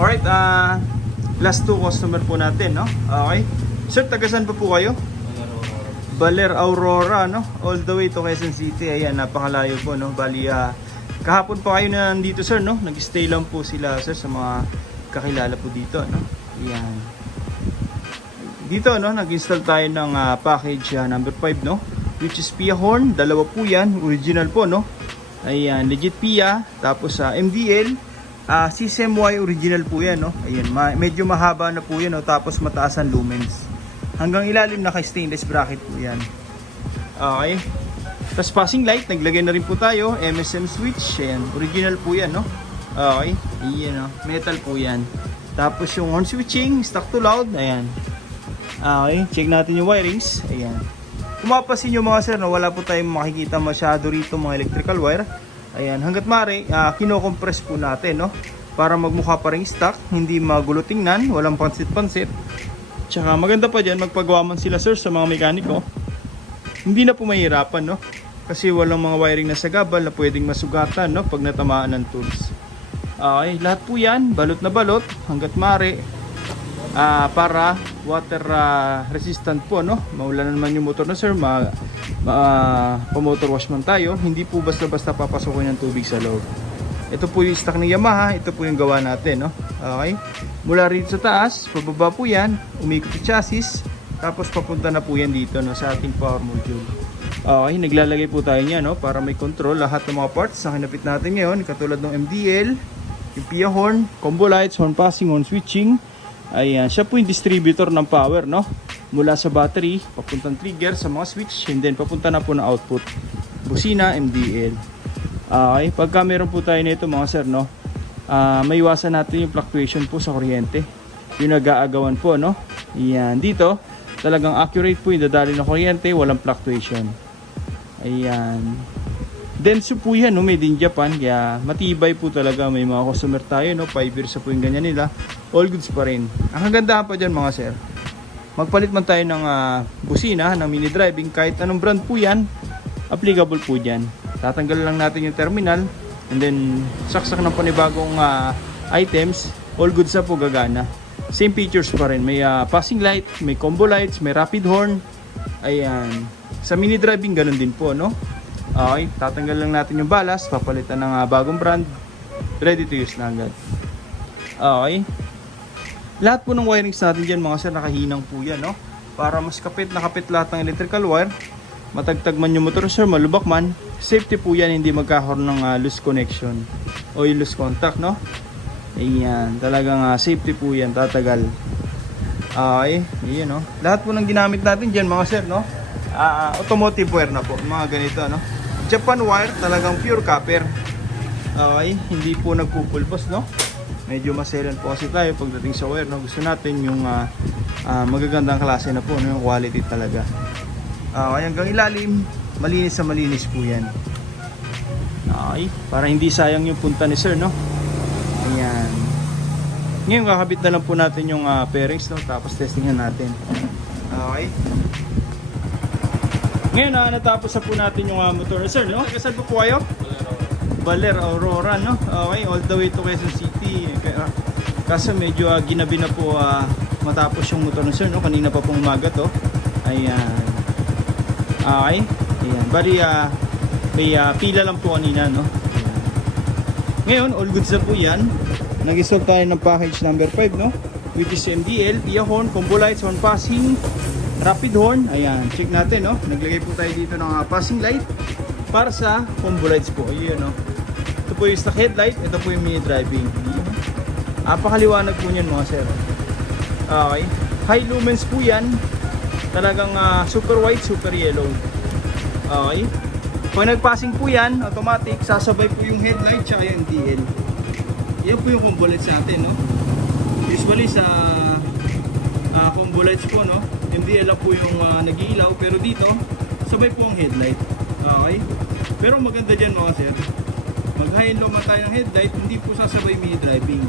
Alright, last 2 customer po natin, no? Okay. Sir, tagasan pa po kayo? Baler Aurora, no? All the way to Quezon City. Ayan, napakalayo po, no? Bali, kahapon pa kayo na nandito, sir, no? Nag-stay lang po sila, sir, sa mga kakilala po dito, no? Ayan. Dito, no? Nag-install tayo ng package number 5, no? Which is Pia horn. Dalawa po yan. Original po, no? Ayan, legit Pia. Tapos MDL. CCMY original po yan, no? Ayan, medyo mahaba na po yan, no? Tapos mataas ang lumens. Hanggang ilalim naka-stainless bracket po yan. Okay. Tapos passing light, naglagay na rin po tayo. MSM switch. Ayan, original po yan, no? Okay. Ayan, no? Metal po yan. Tapos yung horn switching, stock to loud. Ayan. Okay, check natin yung wirings. Ayan. Kung mapapansin nyo mga sir, no, wala po tayong makikita masyado rito mga electrical wire. Ayan, hanggat maaari, kinocompress po natin, no? Para magmukha pa rin stock, hindi magulo tingnan, walang pansit-pansit. Tsaka maganda pa dyan, magpagawa man sila sir sa mga mekaniko. Hindi na po mahirapan, no? Kasi walang mga wiring na sagabal na pwedeng masugatan, no? Pag natamaan ng tools. Okay, lahat po yan, balot na balot, hanggat maaari. Para water resistant po, no? Maulan naman yung motor na sir, pa-motor wash man tayo, hindi po basta-basta papasokin ng tubig sa loob. Ito po yung stock ng Yamaha, ito po yung gawa natin, no? Okay? Mula rito sa taas, pababa po yan, umikot yung chassis, tapos papunta na po yan dito, no? Sa ating power module. Okay, naglalagay po tayo niya, no? Para may control lahat ng mga parts na kinapit natin ngayon, katulad ng MDL, yung Pia horn, combo lights, horn passing, horn switching. Ayan, siya po yung distributor ng power, no? Mula sa battery, papuntang trigger sa mga switch, and then papunta na po na output. Busina, MDL. Okay, pagka meron po tayo nito mga sir, no? May iwasan natin yung fluctuation po sa kuryente. Yung nag-aagawan po, no? Ayan, dito, talagang accurate po yung dadali ng kuryente, walang fluctuation. Ayan. Denso po yan, no? Made in Japan, kaya matibay po talaga. May mga customer tayo, no? 5 years na po yung ganyan nila. All goods pa rin. Ang kagandahan pa dyan mga sir, magpalit man tayo ng busina, ng mini driving, kahit anong brand po yan, applicable po dyan. Tatanggal lang natin yung terminal, and then saksak ng panibagong items, all goods na po gagana. Same features pa rin. May passing light, may combo lights, may rapid horn. Ayan. Sa mini driving, ganun din po, no? Okay, tatanggal lang natin yung balas, papalitan ng bagong brand, ready to use na agad. Okay. Lahat po ng wirings natin dyan mga sir, nakahinang po yan, no? Para mas kapit na kapit lahat ng electrical wire. Matagtag man yung motor sir, malubak man, safety po yan, hindi magkakaroon ng loose connection o yung loose contact, no? Ayan, talagang safety po yan, tatagal. Okay, yun, no? Lahat po ng ginamit natin dyan mga sir, no? Automotive wire na po, mga ganito, no? Japan wire, talagang pure copper. Okay, hindi po nagpupulpos, no? Medyo maselan po kasi tayo pagdating sa wire, no? Gusto natin yung magagandang klase na po, no? Yung quality talaga. Okay, hanggang ilalim, malinis sa malinis po yan. Okay, para hindi sayang yung punta ni sir, no? Ayan. Ngayon kakabit na lang po natin yung pairings, no? Tapos testingan natin. Okay. Ngayon natapos na po natin yung motor ni sir, no? Saan po kayo? Baler Aurora, no? Okay, all the way to Quezon City. Kaso medyo ginabi na po matapos yung motor ni sir, no? Kanina pa pong umaga to. Ayan. Okay. Ayan. Bali, may pila lang po kanina, no? Ayan. Ngayon, all goods na po yan. Nag-install tayo ng package number 5, no? Which is MDL, Pia horn, combo lights, horn passing, rapid horn. Ayan, check natin, no? Naglagay po tayo dito ng passing light para sa combo lights po. Ayun, no? Ito po yung stock headlight, ito po yung mini driving. Apakaliwanag po niyan mga sir. Okay. High lumens po yan. Talagang super white, super yellow. Okay. Pag nagpassing po yan, automatic, sasabay po yung headlight tsaka yung DL. Yan po yung combo lights natin, no? Usually sa combo lights po, no? MDL lang po yung nag-iilaw, pero dito, sabay po ang headlight. Okay. Pero maganda dyan mga sir, mag high and low man tayo ng headlight, hindi po sasabay mini driving.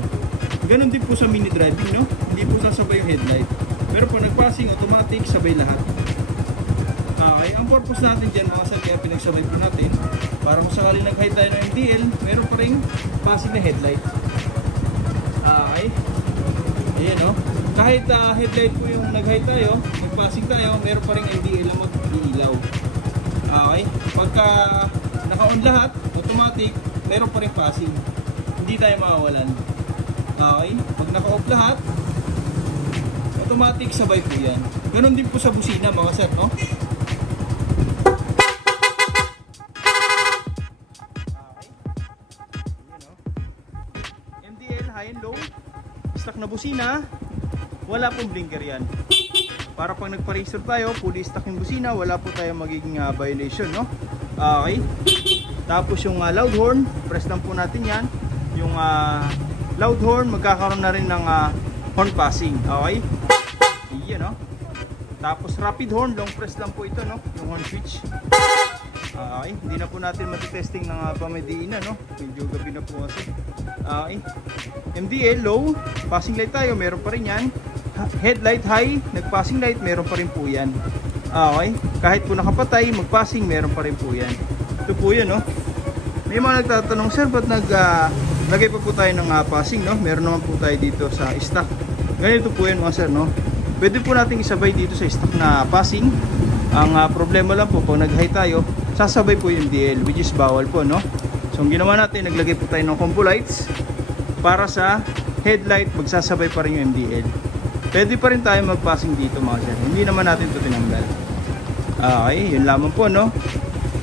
Ganon din po sa mini driving, no? Hindi po sasabay yung headlight. Pero pag nag-passing, automatic, sabay lahat. Okay, ang purpose natin dyan, mga sir, kaya pinagsabay po natin, para kung sakali nag-high tayo ng MDL, meron pa rin passing na headlight. Okay. Ayan o. Kahit headlight po yung nag-high tayo, nag-passing tayo, meron pa rin LDL na mag-iilaw. Okay. Pagka naka-on lahat, automatic, meron pa rin passing. Hindi tayo mawawalan. Okay. Pag naka-off lahat, automatic sabay po yan. Ganon din po sa busina mga sir, no? MDL high and low, stock na busina, wala pong blinker yan. Para pag nagpa-racer tayo, fully stock yung busina, wala po tayong magiging violation, no? Okay. Tapos yung loud horn, press lang po natin yan. Yung loud horn, magkakaroon na rin ng horn passing. Okay. Iyan, no? Tapos rapid horn, long press lang po ito, no? Yung horn switch. Okay, hindi na po natin matitesting ng pamediina, no? Medyo gabi na po kasi. Okay. MDL low, passing light tayo, meron pa rin yan. Headlight high, nag-passing light, meron pa rin po yan. Okay. Kahit po nakapatay, mag-passing, meron pa rin po yan. Ito po yan, no? May mga nagtatanong, sir, ba't lagay pa po tayo ng passing, no? Meron naman po tayo dito sa stock. Ganito po yan mga sir, no? Pwede po natin isabay dito sa stock na passing. Ang problema lang po, pag nag-high tayo, sasabay po yung MDL, which is bawal po, no? So, ang ginawa natin, naglagay po tayo ng combo lights para sa headlight, magsasabay pa rin yung MDL. Pwede pa rin tayo mag-passing dito mga sir. Hindi naman natin ito tinanggal. Okay, yun lamang po, no?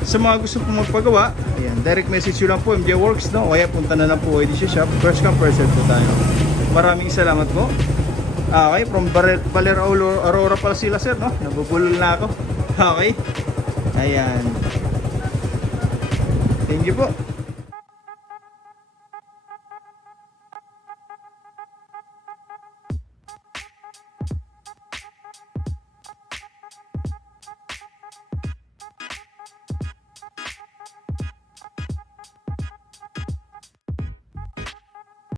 Sa mga gusto po magpagawa, ayan, direct message nyo lang po, MJ Works, no? O kaya punta na lang po kayo sa shop. First come, first serve po tayo. Maraming salamat po. Okay, from Baler Aurora pala sila sir, no? Nabubulol na ako. Okay. Ayan. Thank you po.